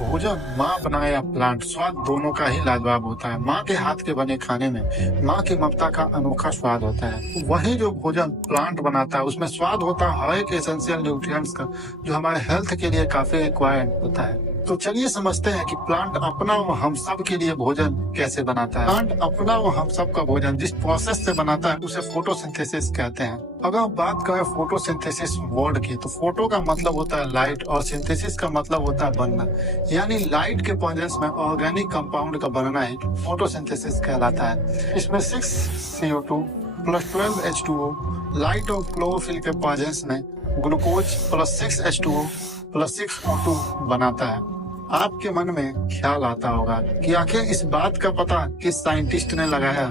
भोजन माँ बनाए या प्लांट, स्वाद दोनों का ही लाजवाब होता है। माँ के हाथ के बने खाने में माँ की ममता का अनोखा स्वाद होता है। वहीं जो भोजन प्लांट बनाता है उसमें स्वाद होता है हर एक एसेंशियल न्यूट्रिएंट्स का, जो हमारे हेल्थ के लिए काफी रिक्वायर्ड होता है। तो चलिए समझते हैं कि प्लांट अपना व हम सब के लिए भोजन कैसे बनाता है। प्लांट अपना व हम सब का भोजन जिस प्रोसेस से बनाता है उसे फोटोसिंथेसिस कहते हैं। अगर हम बात करें फोटोसिंथेसिस वर्ड की, तो फोटो का मतलब होता है लाइट और सिंथेसिस का मतलब होता है बनना, यानी लाइट के प्रेजेंस में ऑर्गेनिक कंपाउंड का बनना ही फोटोसिंथेसिस कहलाता है। इसमें 6 CO2 प्लस 12 H2O लाइट और क्लोरोफिल के प्रेजेंस में glucose plus 6 H2O plus 6 O2 बनाता है। आपके मन में ख्याल आता होगा कि आखिर इस बात का पता किस साइंटिस्ट ने लगाया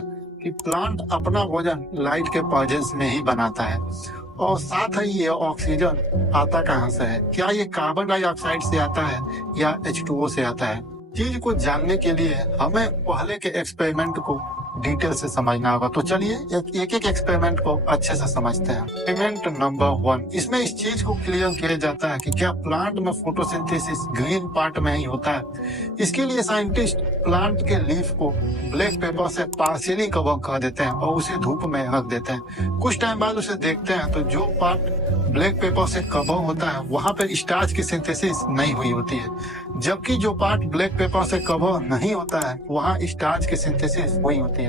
कि प्लांट अपना भोजन लाइट के प्रेजेंस में ही बनाता है, और साथ ही ये ऑक्सीजन आता कहाँ से है? क्या ये कार्बन डाइऑक्साइड से आता है या H2O से आता है? चीज को जानने के लिए हमें पहले के एक्सपेरिमेंट को डिटेल से समझना होगा। तो चलिए एक एक एक्सपेरिमेंट को अच्छे से समझते हैं। एक्सपेरिमेंट नंबर 1, इसमें इस चीज को क्लियर किया जाता है कि क्या प्लांट में फोटोसिंथेसिस ग्रीन पार्ट में ही होता है। इसके लिए साइंटिस्ट प्लांट के लीफ को ब्लैक पेपर से पार्शियली कवर कर देते हैं और उसे धूप में रख देते हैं। कुछ टाइम बाद उसे देखते हैं तो जो पार्ट ब्लैक पेपर से कवर होता है वहां पर स्टार्च की सिंथेसिस नहीं हुई होती है, जबकि जो पार्ट ब्लैक पेपर से कवर नहीं होता है वहां स्टार्च की सिंथेसिस हुई होती है।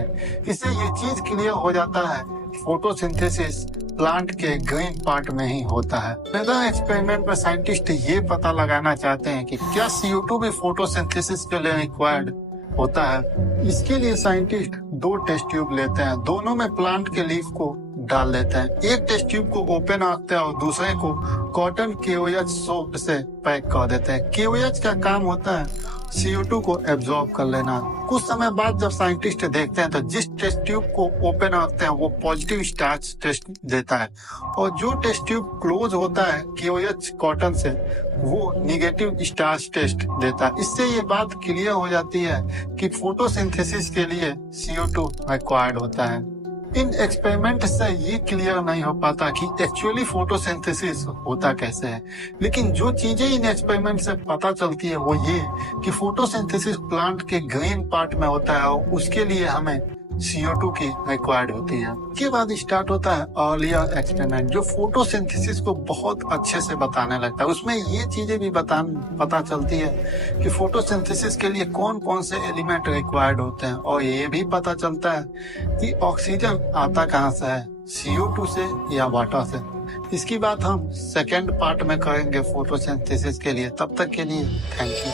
इससे ये चीज क्लियर हो जाता है फोटोसिंथेसिस प्लांट के ग्रीन पार्ट में ही होता है। अगला एक्सपेरिमेंट में साइंटिस्ट ये पता लगाना चाहते हैं कि क्या CO2 भी फोटोसिंथेसिस के लिए रिक्वायर्ड होता है। इसके लिए साइंटिस्ट 2 टेस्ट ट्यूब लेते हैं, दोनों में प्लांट के लीफ को डाल देते हैं। एक टेस्ट ट्यूब को ओपन रखते हैं और दूसरे को कॉटन KOH सोप से पैक कर देते हैं। KOH का काम होता है CO2 को एब्जॉर्ब कर लेना। कुछ समय बाद जब साइंटिस्ट देखते हैं तो जिस टेस्ट ट्यूब को ओपन रखते हैं वो पॉजिटिव स्टार्च टेस्ट देता है, और जो टेस्ट ट्यूब क्लोज होता है KOH कॉटन से वो निगेटिव स्टार्च टेस्ट देता है। इससे ये बात क्लियर हो जाती है कि फोटोसिंथेसिस के लिए CO2 रिक्वायर्ड होता है। इन एक्सपेरिमेंट से ये क्लियर नहीं हो पाता कि एक्चुअली फोटोसिंथेसिस होता कैसे है, लेकिन जो चीजें इन एक्सपेरिमेंट से पता चलती है वो ये कि फोटोसिंथेसिस प्लांट के ग्रीन पार्ट में होता है और उसके लिए हमें CO2 की रिक्वायर्ड होती है। उसके बाद स्टार्ट होता है अर्लियर एक्सपेरिमेंट, जो फोटोसिंथेसिस को बहुत अच्छे से बताने लगता है। उसमें ये चीजें भी पता चलती है कि फोटोसिंथेसिस के लिए कौन कौन से एलिमेंट रिक्वायर्ड होते हैं, और ये भी पता चलता है कि ऑक्सीजन आता कहाँ से है, CO2 से या वाटर से। इसकी बात हम सेकेंड पार्ट में करेंगे फोटोसिंथेसिस के लिए। तब तक के लिए थैंक यू।